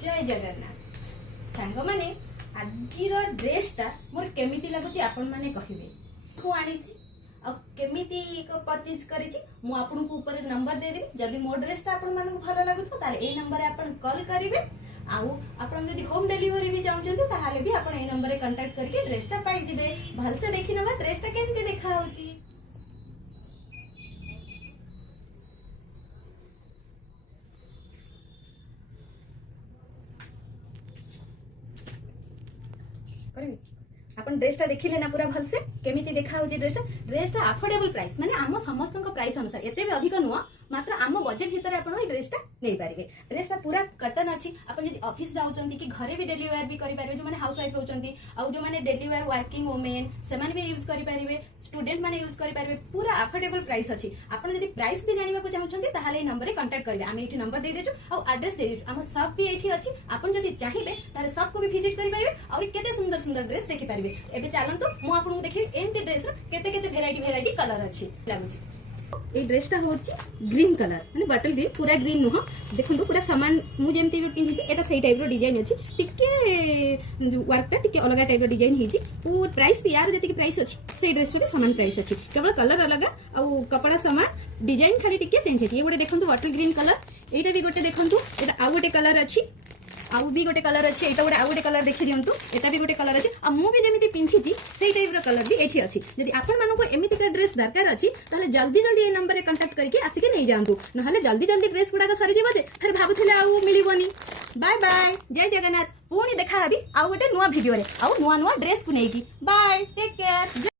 जय जगन्नाथ सांग माने आजिर ड्रेसटा मोर केमिति लागुची आपण माने कहिबे को आनीची आ केमिति परचेज करिची मु आपन को ऊपर नंबर दे देबी जदी मोर ड्रेसटा आपण माने को भलो लागुतो ताले ए नंबर रे आपण कॉल करिवे आउ आपण जदी होम डिलीवरी भी चाहउछंती ताहाले भी आपण ए नंबर रे कांटेक्ट करके ड्रेसटा पाई जिवे भलसे देखि नबा ड्रेसटा केमिति देखा होची। अपन ड्रेसटा देखिले ना पूरा भलसे केमिति देखा होची ड्रेसटा अफोर्डेबल प्राइस माने आम समस्त प्राइस अनुसार एते भी अधिक नुआ मात्र आम बजेट भितर आपण ए ड्रेसटा नै पारिबे। ड्रेसटा पूरा कटन अछि आपण जदी ऑफिस जाउचंती कि घरे भी डेली वेयर भी करि पारिबे जो माने हाउस वाइफ रहउचंती आ जो माने डेली वेयर वर्किंग वुमेन से माने भी यूज करि पारिबे स्टूडेंट माने यूज करि पारिबे पूरा अफोर्डेबल प्राइस अछि। आपण जदी प्राइस भी जानिबा को चाहउचंती ताहाले नंबर रे कांटेक्ट करबे आमे एठी नंबर दे देजु आ एड्रेस दे देजु आम शॉप भी एठी अछि आपण जदी चाहिबे तारे शॉप को भी विजिट करि पारिबे और केते सुंदर सुंदर ड्रेस देखि पारिबे। एबे चालंतु मु आपन को देखि एमती ड्रेस केते केते वेराइटी कलर अछि लागुछि। ए ड्रेसटा होची ग्रीन कलर माने बटल ग्रीन पूरा ग्रीन नुह देखंतु पूरा सामान मु जेमती पिंधि छी एटा सेही टाइप रो डिजाइन अछि टिके वर्कटा टिके अलग टाइप रो डिजाइन हिची पूरा प्राइस भी यार जति प्राइस अछि सेही ड्रेस रो समान प्राइस अछि केवल कलर अलग आ कपड़ा समान डिजाइन खाली टिके चेंज अछि। ए गोटे देखंतु बटल ग्रीन कलर एटा भी गोटे देखंतु एटा आ गोटे कलर अछि आउ भी गोटे कलर अच्छे एटा गोटे आ गोटे कलर देखि दियंतु एटा भी गोटे कलर अच्छे आ मु भी जेमिति पिंथि छी सेही टाइप रो कलर भी एठी अछि। जदि आपण मानको एमिति का ड्रेस दरकार अछि ताले जल्दी जल्दी ए नंबर रे कांटेक्ट करके आसिके नै जानतु नहले जल्दी जल्दी ड्रेस गुडा सरी जेबो जे फिर भाबुथिले आउ मिलिबोनी। बाय बाय जय जगन्नाथ पुणी देखा हबी आउ गोटे नुवा वीडियो रे आउ नुवा नुवा ड्रेस को नेकी बाय टेक केयर।